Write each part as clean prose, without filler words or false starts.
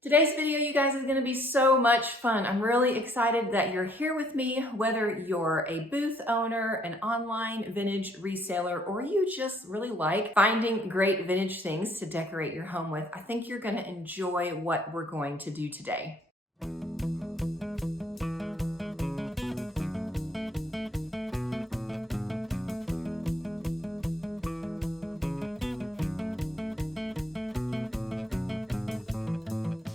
Today's video, you guys, is going to be so much fun. I'm really excited that you're here with me, whether you're a booth owner, an online vintage reseller, or you just really like finding great vintage things to decorate your home with. I think you're going to enjoy what we're going to do today.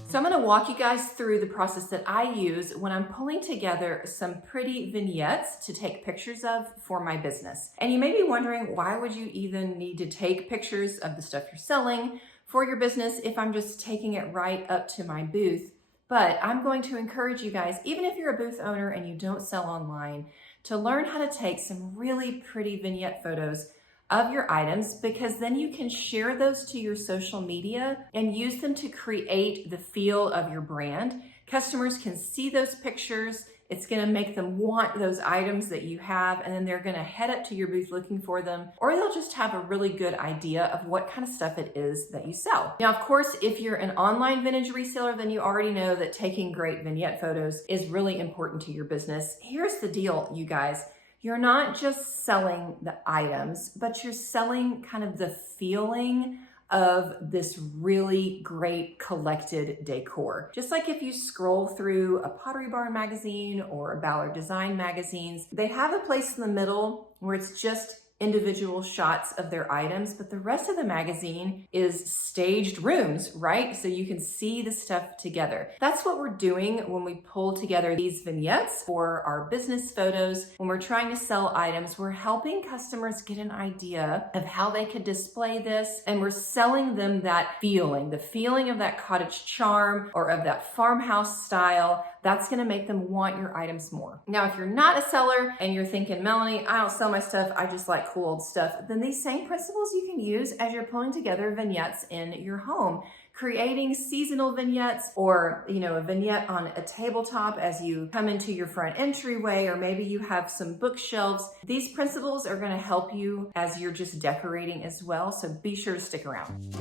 So I'm going to walk you guys through the process that I use when I'm pulling together some pretty vignettes to take pictures of for my business. And you may be wondering, why would you even need to take pictures of the stuff you're selling for your business if I'm just taking it right up to my booth? But I'm going to encourage you guys, even if you're a booth owner and you don't sell online, to learn how to take some really pretty vignette photos of your items, because then you can share those to your social media and use them to create the feel of your brand. Customers can see those pictures. It's going to make them want those items that you have, and then they're going to head up to your booth looking for them, or they'll just have a really good idea of what kind of stuff it is that you sell. Now, of course, if you're an online vintage reseller, then you already know that taking great vignette photos is really important to your business. Here's the deal, you guys. You're not just selling the items, but you're selling kind of the feeling of this really great collected decor. Just like if you scroll through a Pottery Barn magazine or a Ballard Design magazines, they have a place in the middle where it's just individual shots of their items, but the rest of the magazine is staged rooms, right? So you can see the stuff together. That's what we're doing when we pull together these vignettes for our business photos. When we're trying to sell items, we're helping customers get an idea of how they could display this, and we're selling them that feeling, the feeling of that cottage charm or of that farmhouse style. That's going to make them want your items more. Now, if you're not a seller and you're thinking, Melanie, I don't sell my stuff, I just like cool old stuff, then these same principles you can use as you're pulling together vignettes in your home. Creating seasonal vignettes, or a vignette on a tabletop as you come into your front entryway, or maybe you have some bookshelves. These principles are going to help you as you're just decorating as well, so be sure to stick around.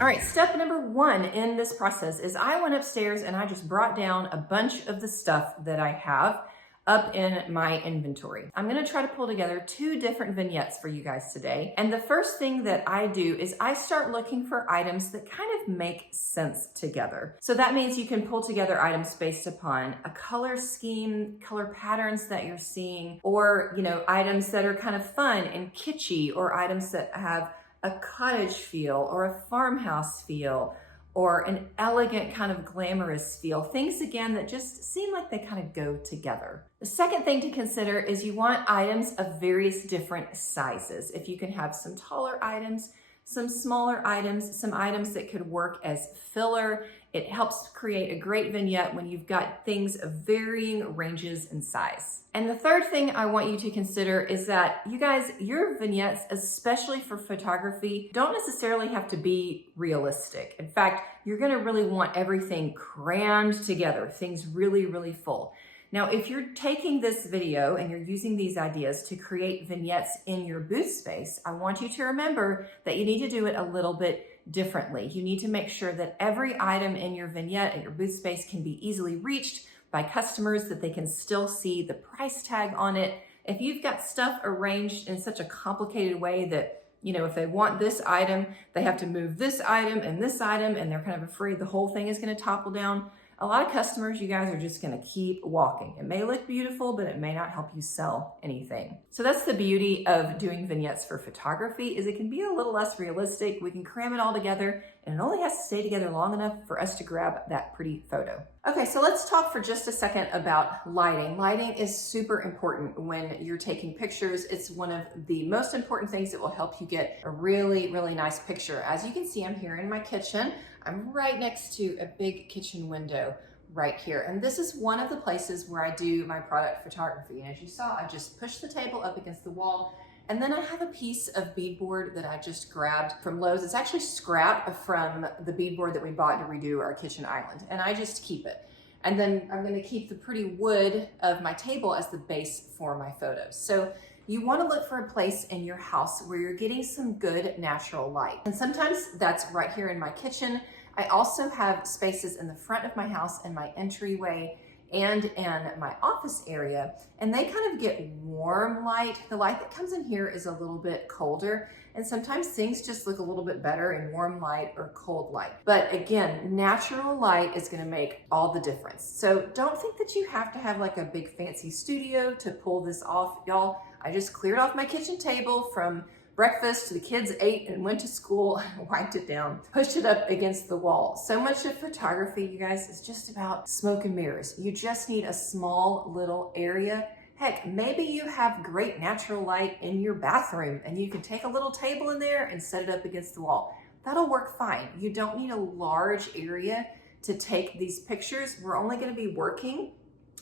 All right, step number one in this process is I went upstairs and I just brought down a bunch of the stuff that I have up in my inventory. I'm gonna try to pull together two different vignettes for you guys today. And the first thing that I do is I start looking for items that kind of make sense together. So that means you can pull together items based upon a color scheme, color patterns that you're seeing, or items that are kind of fun and kitschy, or items that have a cottage feel or a farmhouse feel or an elegant kind of glamorous feel. Things, again, that just seem like they kind of go together. The second thing to consider is you want items of various different sizes. If you can have some taller items, some smaller items, some items that could work as filler. It helps create a great vignette when you've got things of varying ranges in size. And the third thing I want you to consider is that, you guys, your vignettes, especially for photography, don't necessarily have to be realistic. In fact, you're gonna really want everything crammed together, things really, really full. Now, if you're taking this video and you're using these ideas to create vignettes in your booth space, I want you to remember that you need to do it a little bit differently. You need to make sure that every item in your vignette at your booth space can be easily reached by customers, that they can still see the price tag on it. If you've got stuff arranged in such a complicated way that, if they want this item, they have to move this item, and they're kind of afraid the whole thing is going to topple down, a lot of customers, you guys, are just going to keep walking. It may look beautiful, but it may not help you sell anything. So that's the beauty of doing vignettes for photography, is it can be a little less realistic. We can cram it all together, and it only has to stay together long enough for us to grab that pretty photo. Okay, so let's talk for just a second about lighting. Lighting is super important when you're taking pictures. It's one of the most important things that will help you get a really, really nice picture. As you can see, I'm here in my kitchen. I'm right next to a big kitchen window right here. And this is one of the places where I do my product photography. And as you saw, I just pushed the table up against the wall, and then I have a piece of beadboard that I just grabbed from Lowe's. It's actually scrap from the beadboard that we bought to redo our kitchen island, and I just keep it. And then I'm gonna keep the pretty wood of my table as the base for my photos. So you wanna look for a place in your house where you're getting some good natural light. And sometimes that's right here in my kitchen. I also have spaces in the front of my house and my entryway and in my office area, and they kind of get warm light. The light that comes in here is a little bit colder, and sometimes things just look a little bit better in warm light or cold light. But again, natural light is gonna make all the difference. So don't think that you have to have like a big fancy studio to pull this off, y'all. I just cleared off my kitchen table from breakfast, the kids ate and went to school, wiped it down, pushed it up against the wall. So much of photography, you guys, is just about smoke and mirrors. You just need a small little area. Heck, maybe you have great natural light in your bathroom and you can take a little table in there and set it up against the wall. That'll work fine. You don't need a large area to take these pictures. We're only gonna be working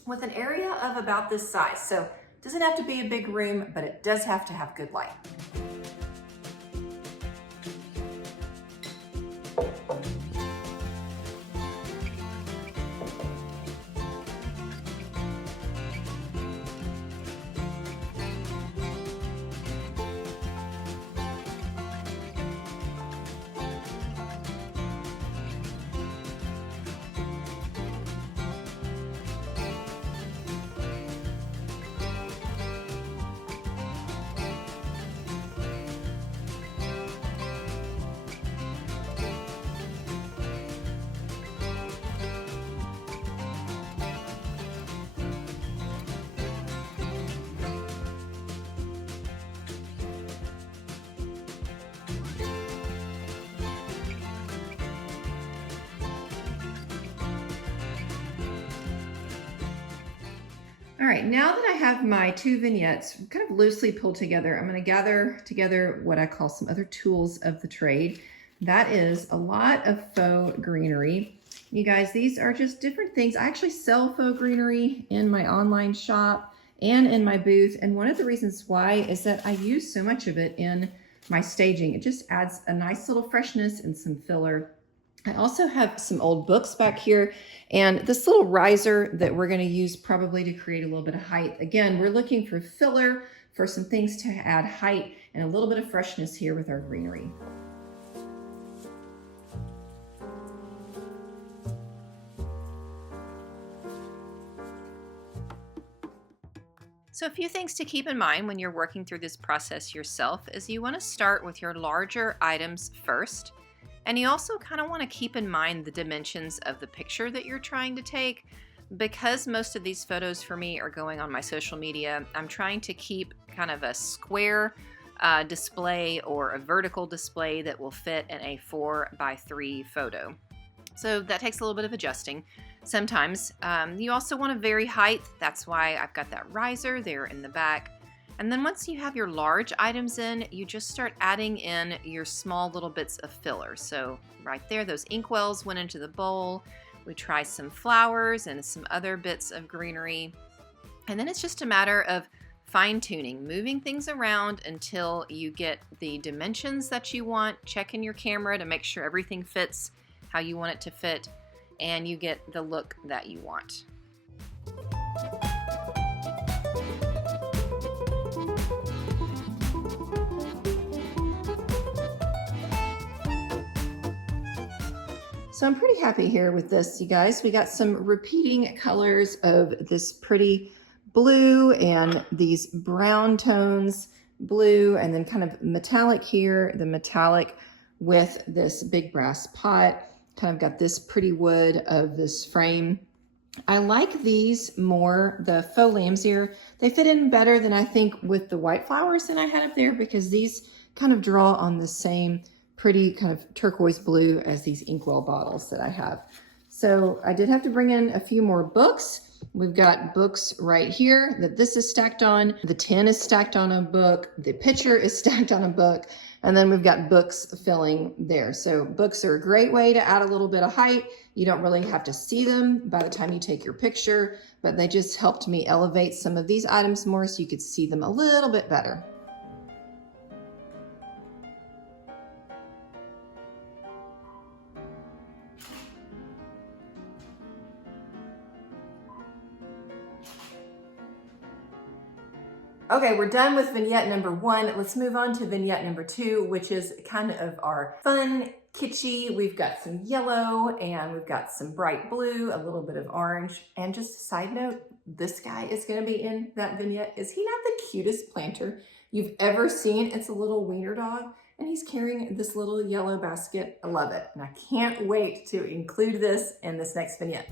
with an area of about this size. So it doesn't have to be a big room, but it does have to have good light. All right, now that I have my two vignettes kind of loosely pulled together, I'm going to gather together what I call some other tools of the trade. That is a lot of faux greenery. You guys, these are just different things. I actually sell faux greenery in my online shop and in my booth. And one of the reasons why is that I use so much of it in my staging. It just adds a nice little freshness and some filler. I also have some old books back here and this little riser that we're going to use probably to create a little bit of height. Again, we're looking for filler, for some things to add height and a little bit of freshness here with our greenery. So a few things to keep in mind when you're working through this process yourself is you want to start with your larger items first. And you also kind of want to keep in mind the dimensions of the picture that you're trying to take. Because most of these photos for me are going on my social media, I'm trying to keep kind of a square display or a vertical display that will fit in a 4x3 photo. So that takes a little bit of adjusting. Sometimes you also want to vary height. That's why I've got that riser there in the back. And then once you have your large items in, you just start adding in your small little bits of filler. So right there, those inkwells went into the bowl. We try some flowers and some other bits of greenery. And then it's just a matter of fine-tuning, moving things around until you get the dimensions that you want, checking your camera to make sure everything fits how you want it to fit, and you get the look that you want. So I'm pretty happy here with this, you guys. We got some repeating colors of this pretty blue and these brown tones, blue, and then kind of metallic here, the metallic with this big brass pot. Kind of got this pretty wood of this frame. I like these more, the faux lambs here. They fit in better than I think with the white flowers that I had up there because these kind of draw on the same pretty kind of turquoise blue as these inkwell bottles that I have. So I did have to bring in a few more books. We've got books right here that this is stacked on. The tin is stacked on a book. The picture is stacked on a book. And then we've got books filling there. So books are a great way to add a little bit of height. You don't really have to see them by the time you take your picture, but they just helped me elevate some of these items more so you could see them a little bit better. Okay, we're done with vignette number 1. Let's move on to vignette number 2, which is kind of our fun, kitschy. We've got some yellow and we've got some bright blue, a little bit of orange. And just a side note, this guy is gonna be in that vignette. Is he not the cutest planter you've ever seen? It's a little wiener dog and he's carrying this little yellow basket. I love it. And I can't wait to include this in this next vignette.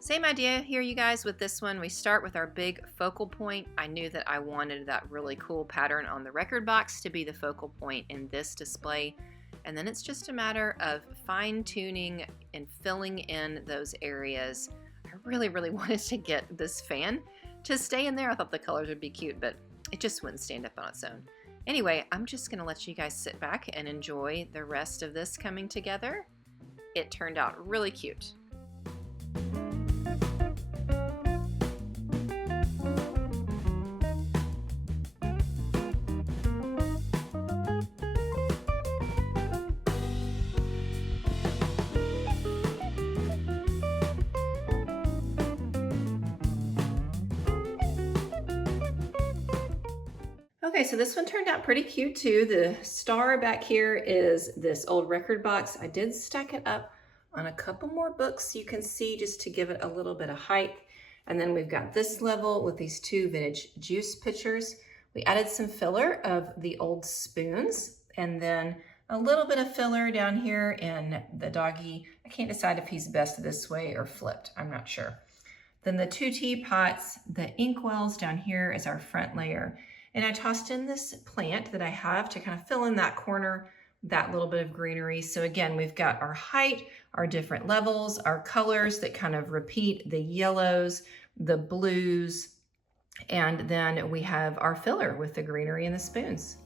Same idea here, you guys, with this one. We start with our big focal point. I knew that I wanted that really cool pattern on the record box to be the focal point in this display. And then it's just a matter of fine-tuning and filling in those areas. I really, really wanted to get this fan to stay in there. I thought the colors would be cute, but it just wouldn't stand up on its own. Anyway, I'm just gonna let you guys sit back and enjoy the rest of this coming together. It turned out really cute. Okay, so this one turned out pretty cute too. The star back here is this old record box. I did stack it up on a couple more books you can see just to give it a little bit of height. And then we've got this level with these 2 vintage juice pitchers. We added some filler of the old spoons and then a little bit of filler down here in the doggy. I can't decide if he's best this way or flipped. I'm not sure. Then the 2 teapots, the inkwells down here is our front layer. And I tossed in this plant that I have to kind of fill in that corner, that little bit of greenery. So again, we've got our height, our different levels, our colors that kind of repeat, the yellows, the blues, and then we have our filler with the greenery and the spoons.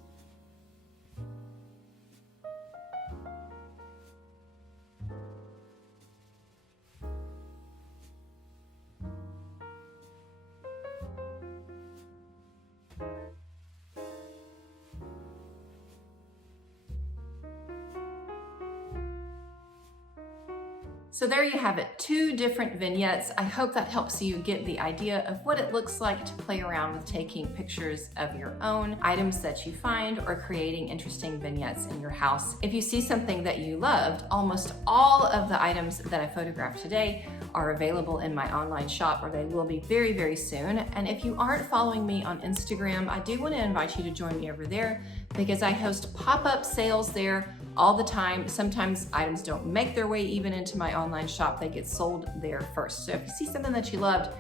So there you have it, 2 different vignettes. I hope that helps you get the idea of what it looks like to play around with taking pictures of your own items that you find or creating interesting vignettes in your house. If you see something that you loved, almost all of the items that I photographed today are available in my online shop, or they will be very, very soon. And if you aren't following me on Instagram, I do want to invite you to join me over there because I host pop-up sales there all the time. Sometimes items don't make their way even into my online shop. They get sold there first. So if you see something that you loved,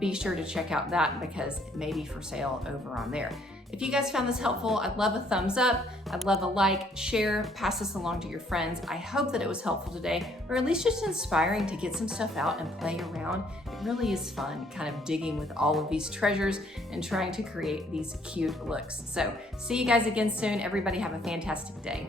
be sure to check out that because it may be for sale over on there. If you guys found this helpful, I'd love a thumbs up. I'd love a like, share, pass this along to your friends. I hope that it was helpful today, or at least just inspiring to get some stuff out and play around. It really is fun kind of digging with all of these treasures and trying to create these cute looks. So see you guys again soon. Everybody have a fantastic day.